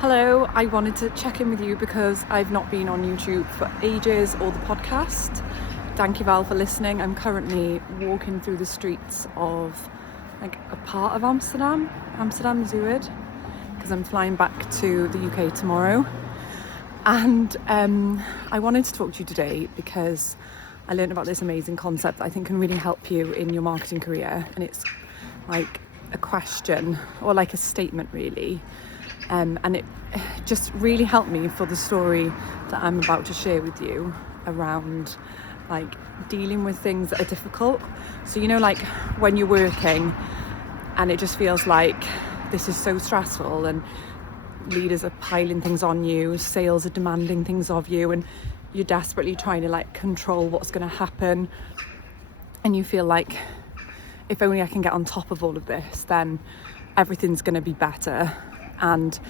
Hello, I wanted to check in with you because I've not been on YouTube for ages or the podcast. Thank you, Val, for listening. I'm currently walking through the streets of a part of Amsterdam Zuid, because I'm flying back to the UK tomorrow. And I wanted to talk to you today because I learned about this amazing concept that I think can really help you in your marketing career. And it's like a question or like a statement really. And it just really helped me for the story that I'm about to share with you around like dealing with things that are difficult. So, you know, like when you're working and it just feels like this is so stressful and leaders are piling things on you, sales are demanding things of you, and you're desperately trying to like control what's going to happen. And you feel like if only I can get on top of all of this, then everything's going to be better. And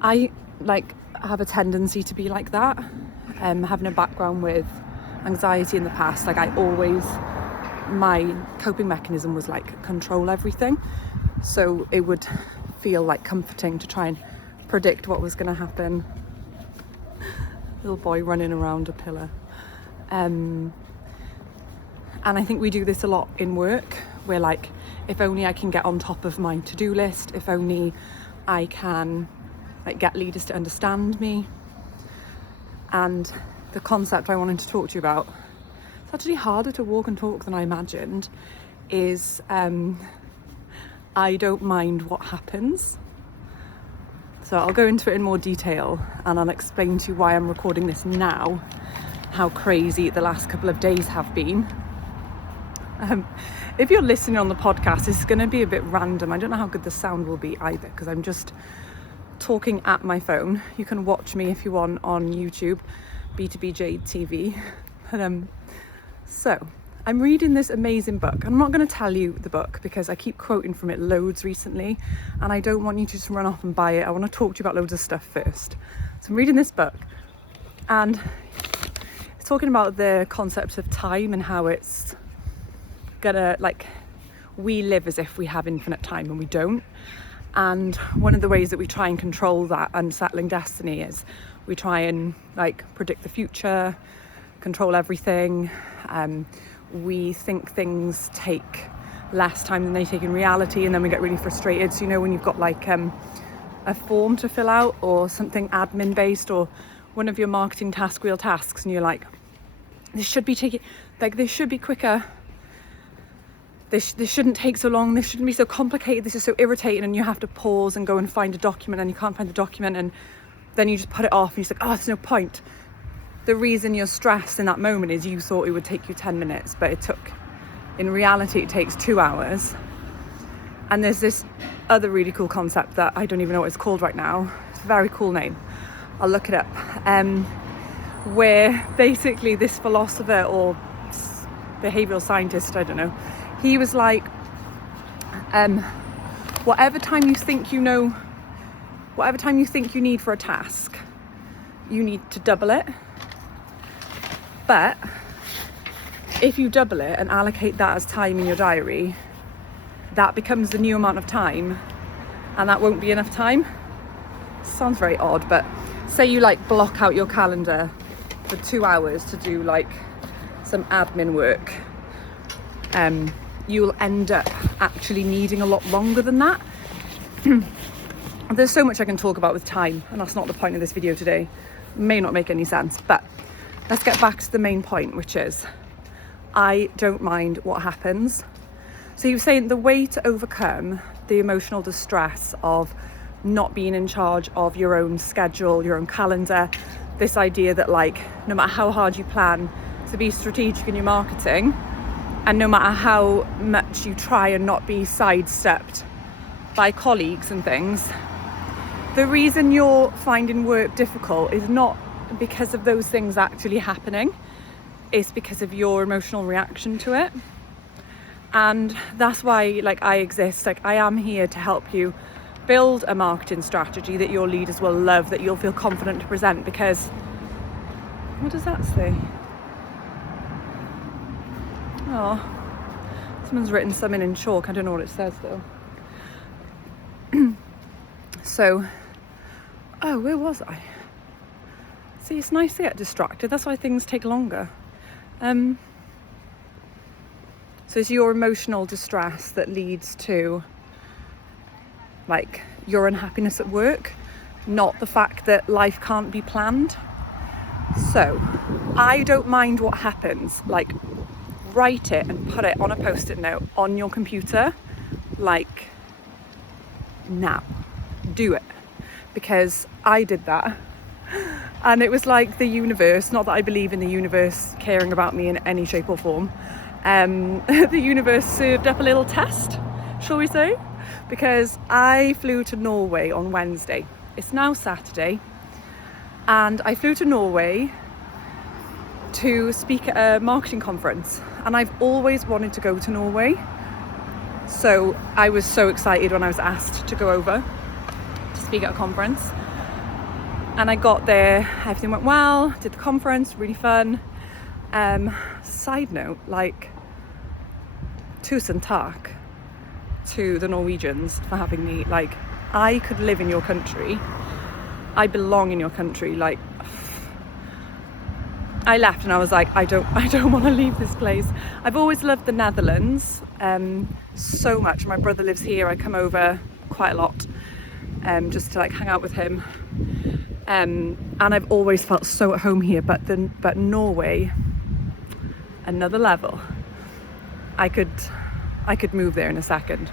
I have a tendency to be like that. Having a background with anxiety in the past, my coping mechanism was like control everything. So it would feel like comforting to try and predict what was going to happen. Little boy running around a pillar. And I think we do this a lot in work. We're like, if only I can get on top of my to-do list, if only I can get leaders to understand me. And the concept I wanted to talk to you about, it's actually harder to walk and talk than I imagined, is I don't mind what happens. So I'll go into it in more detail and I'll explain to you why I'm recording this now, how crazy the last couple of days have been. If you're listening on the podcast, this is going to be a bit random. I don't know how good the sound will be either, because I'm just talking at my phone. You can watch me if you want on YouTube, B2B Jade TV. So I'm reading this amazing book. I'm not going to tell you the book because I keep quoting from it loads recently, and I don't want you to just run off and buy it. I want to talk to you about loads of stuff first. So I'm reading this book, and it's talking about the concept of time and how it's gonna, we live as if we have infinite time and we don't. And one of the ways that we try and control that unsettling destiny is we try and predict the future, control everything. We think things take less time than they take in reality, and then we get really frustrated. So, you know, when you've got a form to fill out or something admin based, or one of your marketing task wheel tasks, and you're like, this should be this should be quicker. This shouldn't take so long, this shouldn't be so complicated, this is so irritating, and you have to pause and go and find a document, and you can't find the document, and then you just put it off and you're like, oh, there's no point. The reason you're stressed in that moment is you thought it would take you 10 minutes, but in reality, it takes 2 hours. And there's this other really cool concept that I don't even know what it's called right now. It's a very cool name. I'll look it up. Where basically this philosopher or behavioral scientist, I don't know, he was like, whatever time you think you need for a task, you need to double it. But if you double it and allocate that as time in your diary, that becomes the new amount of time, and that won't be enough time. Sounds very odd, but say you block out your calendar for 2 hours to do some admin work. You'll end up actually needing a lot longer than that. There's so much I can talk about with time, and that's not the point of this video today. May not make any sense, but let's get back to the main point, which is I don't mind what happens. So you were saying the way to overcome the emotional distress of not being in charge of your own schedule, your own calendar, this idea that no matter how hard you plan to be strategic in your marketing, and no matter how much you try and not be sidestepped by colleagues and things, the reason you're finding work difficult is not because of those things actually happening. It's because of your emotional reaction to it. And that's why I exist. I am here to help you build a marketing strategy that your leaders will love, that you'll feel confident to present. Because what does that say? Oh, someone's written something in chalk. I don't know what it says though. So Oh, where was I? See, it's nice to get distracted. That's why things take longer. So it's your emotional distress that leads to like your unhappiness at work, not the fact that life can't be planned. So I don't mind what happens. Like, write it and put it on a post-it note on your computer, like, now. Do it. Because I did that. And it was like the universe, not that I believe in the universe caring about me in any shape or form. The universe served up a little test, shall we say? Because I flew to Norway on Wednesday. It's now Saturday. And I flew to Norway to speak at a marketing conference. And I've always wanted to go to Norway. So I was so excited when I was asked to go over to speak at a conference. And I got there, everything went well, did the conference, really fun. Side note, like, tusen takk to the Norwegians for having me. Like, I could live in your country. I belong in your country. Like, I left and I was like, I don't want to leave this place. I've always loved the Netherlands so much. My brother lives here. I come over quite a lot just to like hang out with him. And I've always felt so at home here. But Norway, another level. I could move there in a second.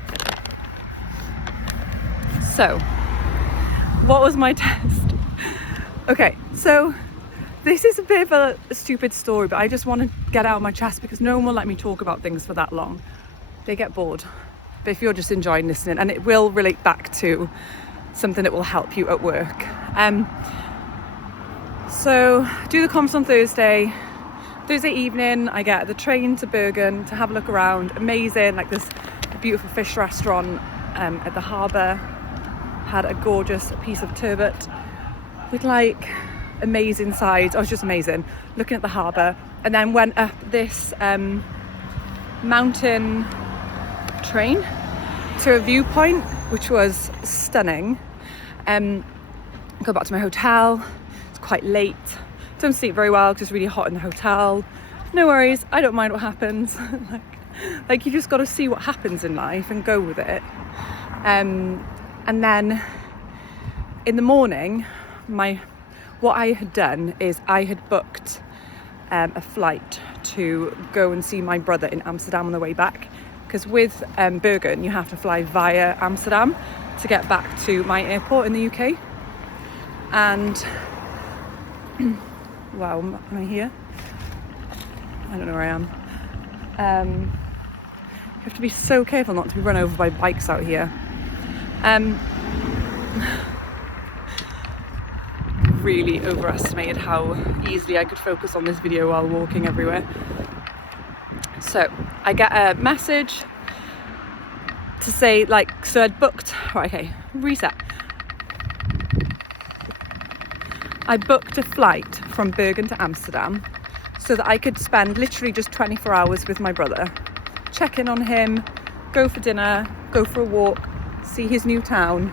So, what was my test? Okay, so this is a bit of a stupid story, but I just want to get out of my chest because no one will let me talk about things for that long. They get bored. But if you're just enjoying listening, and it will relate back to something that will help you at work. So do the conference on Thursday evening. I get the train to Bergen to have a look around. Amazing, like this beautiful fish restaurant at the harbour. Had a gorgeous piece of turbot with like amazing sides. Oh, it was just amazing looking at the harbour, and then went up this mountain train to a viewpoint which was stunning. Go back to my hotel. It's quite late, don't sleep very well because it's really hot in the hotel. No worries, I don't mind what happens. like you just got to see what happens in life and go with it. And then in the morning, what I had done is I had booked a flight to go and see my brother in Amsterdam on the way back, because with Bergen you have to fly via Amsterdam to get back to my airport in the UK. And wow, am I here? I don't know where I am. You have to be so careful not to be run over by bikes out here. Really overestimated how easily I could focus on this video while walking everywhere. So I get a message to say, like, so I'd booked, right, okay, reset. I booked a flight from Bergen to Amsterdam so that I could spend literally just 24 hours with my brother, check in on him, go for dinner, go for a walk, see his new town,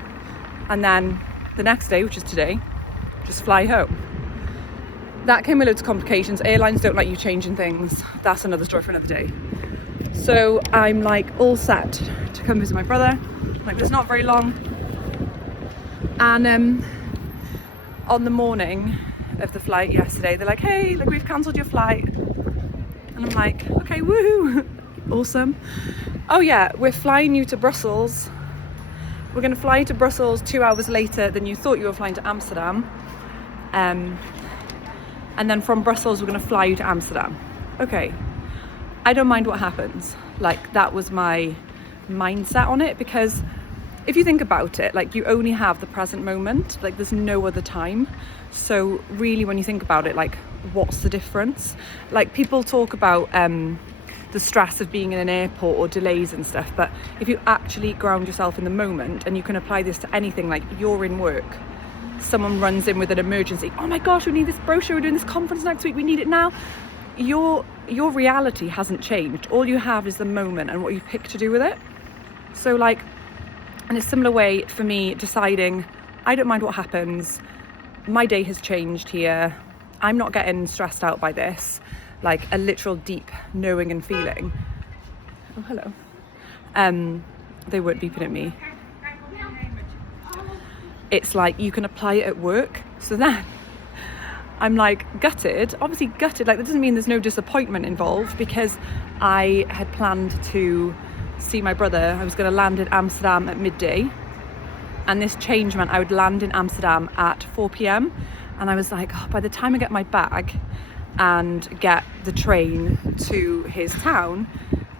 and then the next day, which is today, just fly home. That came with loads of complications. Airlines don't like you changing things. That's another story for another day. So I'm like all set to come visit my brother. Like, it's not very long. And on the morning of the flight yesterday, they're like, hey, like, we've cancelled your flight. And I'm like, okay, woohoo, awesome. Oh yeah, we're flying you to Brussels. We're going to fly you to Brussels 2 hours later than you thought you were flying to Amsterdam. And then from Brussels, we're going to fly you to Amsterdam. Okay, I don't mind what happens. Like, that was my mindset on it, because if you think about it, like, you only have the present moment. Like, there's no other time. So really, when you think about it, like, what's the difference? Like, people talk about the stress of being in an airport or delays and stuff, but if you actually ground yourself in the moment, and you can apply this to anything, like, you're in work, someone runs in with an emergency, oh my gosh, we need this brochure, we're doing this conference next week, we need it now. Your reality hasn't changed. All you have is the moment and what you pick to do with it. So, like, in a similar way for me, deciding I don't mind what happens. My day has changed here. I'm not getting stressed out by this. Like a literal deep knowing and feeling. Oh, hello. They weren't beeping at me. It's like you can apply it at work. So then I'm like gutted, obviously gutted. Like that doesn't mean there's no disappointment involved, because I had planned to see my brother. I was going to land in Amsterdam at midday, and this change meant I would land in Amsterdam at 4 p.m. And I was like, oh, by the time I get my bag and get the train to his town,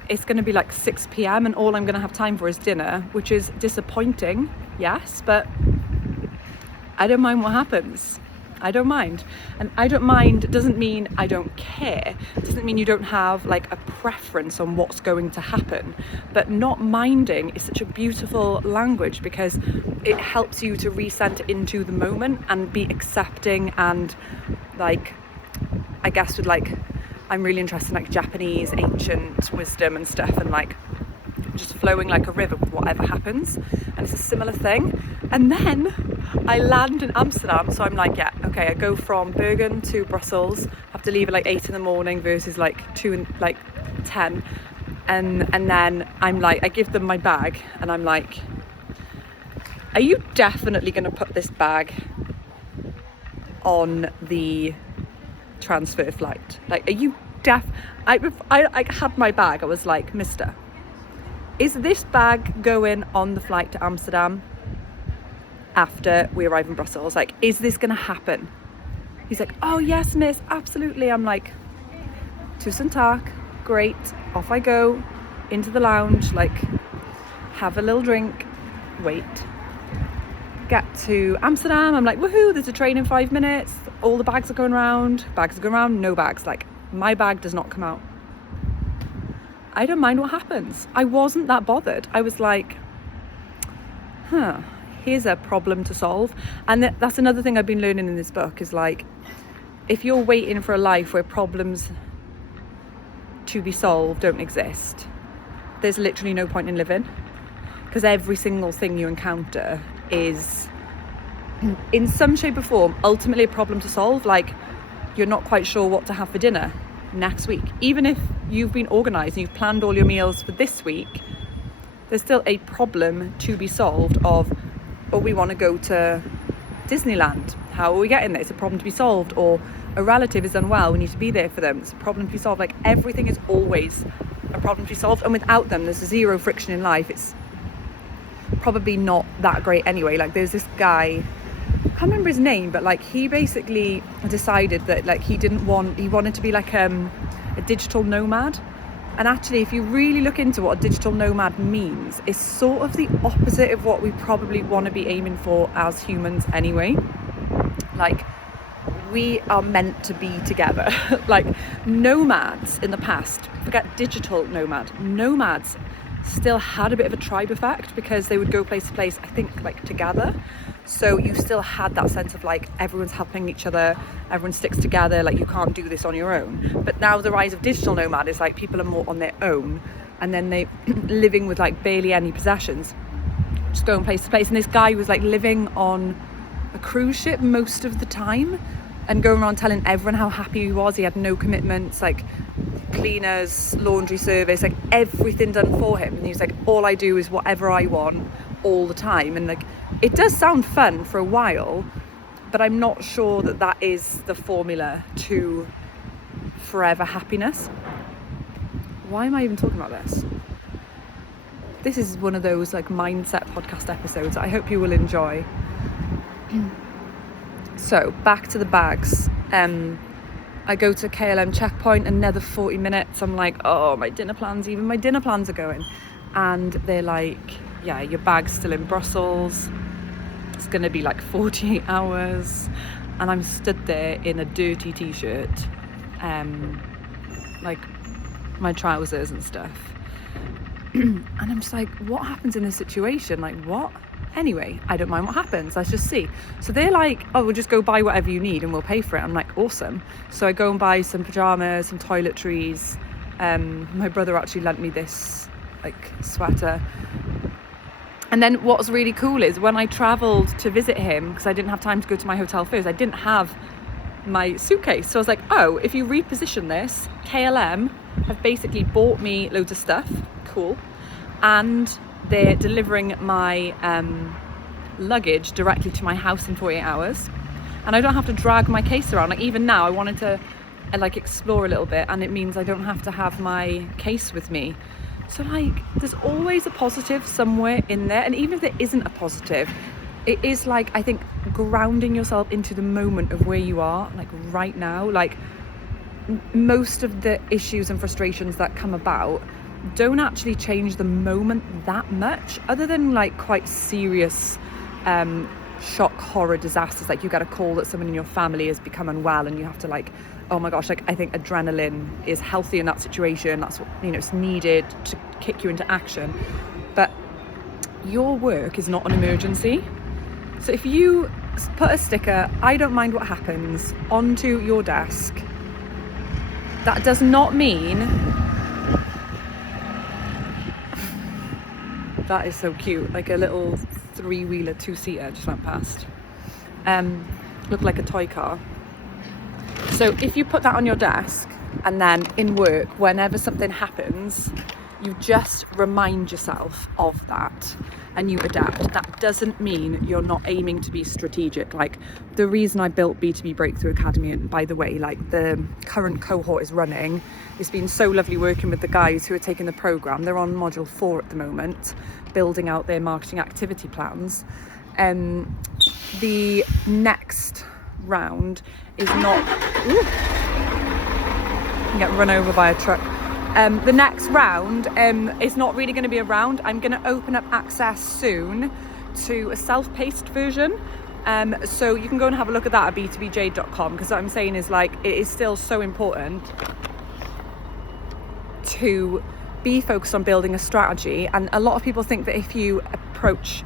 it's going to be like 6 p.m. and all I'm going to have time for is dinner, which is disappointing, yes, but I don't mind what happens. I don't mind. And I don't mind doesn't mean I don't care. It doesn't mean you don't have like a preference on what's going to happen. But not minding is such a beautiful language, because it helps you to recenter into the moment and be accepting. And like, I guess with like, I'm really interested in like Japanese ancient wisdom and stuff, and like just flowing like a river with whatever happens. And it's a similar thing. And then I land in Amsterdam, so I'm like, yeah, okay, I go from Bergen to Brussels, have to leave at like 8 in the morning versus like 10, and then I'm like, I give them my bag and I'm like, are you definitely going to put this bag on the transfer flight? Like, are you I had my bag, I was like, mister, is this bag going on the flight to Amsterdam after we arrive in Brussels? Like, is this going to happen? He's like, oh yes, miss, absolutely. I'm like, tusen tak, great. Off I go into the lounge, like, have a little drink, wait. Get to Amsterdam, I'm like, woohoo, there's a train in 5 minutes. All the bags are going around, no bags. Like, my bag does not come out. I don't mind what happens. I wasn't that bothered. I was like, here's a problem to solve. And that's another thing I've been learning in this book, is like, if you're waiting for a life where problems to be solved don't exist, there's literally no point in living, because every single thing you encounter is in some shape or form ultimately a problem to solve. Like, you're not quite sure what to have for dinner next week. Even if you've been organised and you've planned all your meals for this week, there's still a problem to be solved of, oh, we want to go to Disneyland. How are we getting there? It's a problem to be solved. Or a relative is unwell, we need to be there for them. It's a problem to be solved. Like, everything is always a problem to be solved, and without them there's zero friction in life. It's probably not that great anyway. Like, there's this guy, I can't remember his name, but like, he basically decided that like he wanted to be like a digital nomad. And actually, if you really look into what a digital nomad means, it's sort of the opposite of what we probably want to be aiming for as humans anyway. Like, we are meant to be together. Like, nomads in the past, forget digital nomads still had a bit of a tribe effect, because they would go place to place, I think, like together. So you still had that sense of like, everyone's helping each other, everyone sticks together, like you can't do this on your own. But now the rise of digital nomad is like, people are more on their own, and then they living with like barely any possessions, just going place to place. And this guy was like living on a cruise ship most of the time and going around telling everyone how happy he was. He had no commitments, like cleaners, laundry service, like everything done for him. And he was like, all I do is whatever I want all the time. And like, it does sound fun for a while, but I'm not sure that that is the formula to forever happiness. Why am I even talking about this? This is one of those like mindset podcast episodes that I hope you will enjoy. So back to the bags. I go to KLM checkpoint, another 40 minutes. I'm like, oh, my dinner plans are going. And they're like, yeah, your bag's still in Brussels. It's going to be like 48 hours. And I'm stood there in a dirty t-shirt, like my trousers and stuff. And I'm just like, what happens in this situation? Like, what? Anyway, I don't mind what happens. Let's just see. So they're like, oh, we'll just go buy whatever you need and we'll pay for it. I'm like, awesome. So I go and buy some pajamas, some toiletries. My brother actually lent me this like sweater. And then what's really cool is when I travelled to visit him, because I didn't have time to go to my hotel first, I didn't have my suitcase. So I was like, oh, if you reposition this, KLM have basically bought me loads of stuff, cool, and they're delivering my luggage directly to my house in 48 hours. And I don't have to drag my case around. Like even now I wanted to like explore a little bit, and it means I don't have to have my case with me. So like there's always a positive somewhere in there, and even if there isn't a positive, it is like, I think, grounding yourself into the moment of where you are, like right now. Like most of the issues and frustrations that come about don't actually change the moment that much, other than like quite serious shock horror disasters, like you get a call that someone in your family has become unwell and you have to like, oh my gosh, like I think adrenaline is healthy in that situation. That's what, you know, it's needed to kick you into action. But your work is not an emergency. So if you put a sticker, I don't mind what happens, onto your desk, that does not mean that is so cute, like a little 3-wheeler 2-seater just went past, looked like a toy car. So if you put that on your desk, and then in work, whenever something happens, you just remind yourself of that and you adapt. That doesn't mean you're not aiming to be strategic. Like the reason I built B2B Breakthrough Academy, and by the way, like the current cohort is running, it's been so lovely working with the guys who are taking the program. They're on module 4 at the moment, building out their marketing activity plans. The next round is not, ooh, get run over by a truck. The next round is not really going to be a round. I'm going to open up access soon to a self-paced version. So you can go and have a look at that at b2bjade.com, because what I'm saying is like, it is still so important to be focused on building a strategy. And a lot of people think that if you approach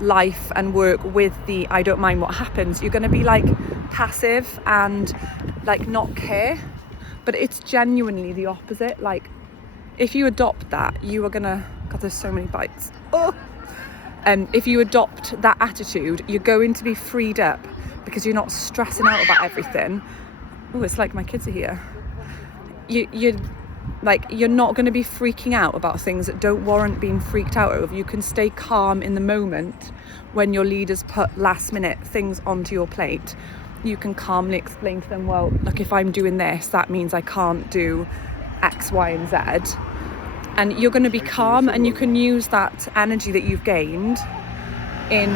life and work with the I don't mind what happens, you're going to be like passive and like not care. But it's genuinely the opposite. Like if you adopt that, you are gonna, God, there's so many bites. Oh. If you adopt that attitude, you're going to be freed up because you're not stressing out about everything. Oh, it's like my kids are here. You're not going to be freaking out about things that don't warrant being freaked out over. You can stay calm in the moment when your leaders put last minute things onto your plate. You can calmly explain to them, well, look, if I'm doing this, that means I can't do X, Y, and Z. And you're going to be calm, and you can use that energy that you've gained in,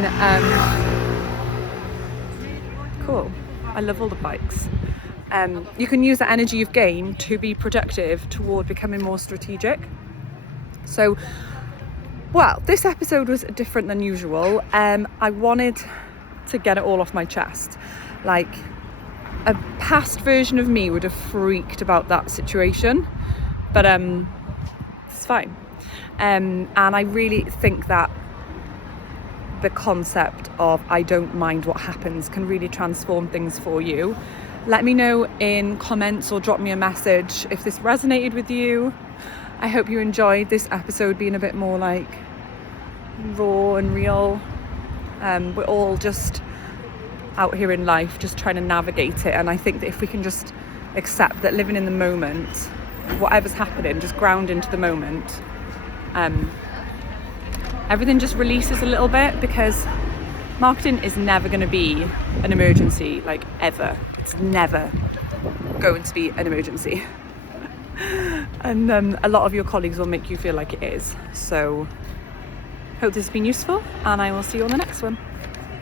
cool. I love all the bikes. You can use that energy you've gained to be productive toward becoming more strategic. So, well, this episode was different than usual. I wanted to get it all off my chest. Like a past version of me would have freaked about that situation, but it's fine. And I really think that the concept of I don't mind what happens can really transform things for you. Let me know in comments or drop me a message if this resonated with you. I hope you enjoyed this episode being a bit more like raw and real. We're all just out here in life just trying to navigate it, and I think that if we can just accept that living in the moment, whatever's happening, just ground into the moment, everything just releases a little bit, because marketing is never going to be an emergency, like ever. It's never going to be an emergency. And a lot of your colleagues will make you feel like it is. So hope this has been useful, and I will see you on the next one.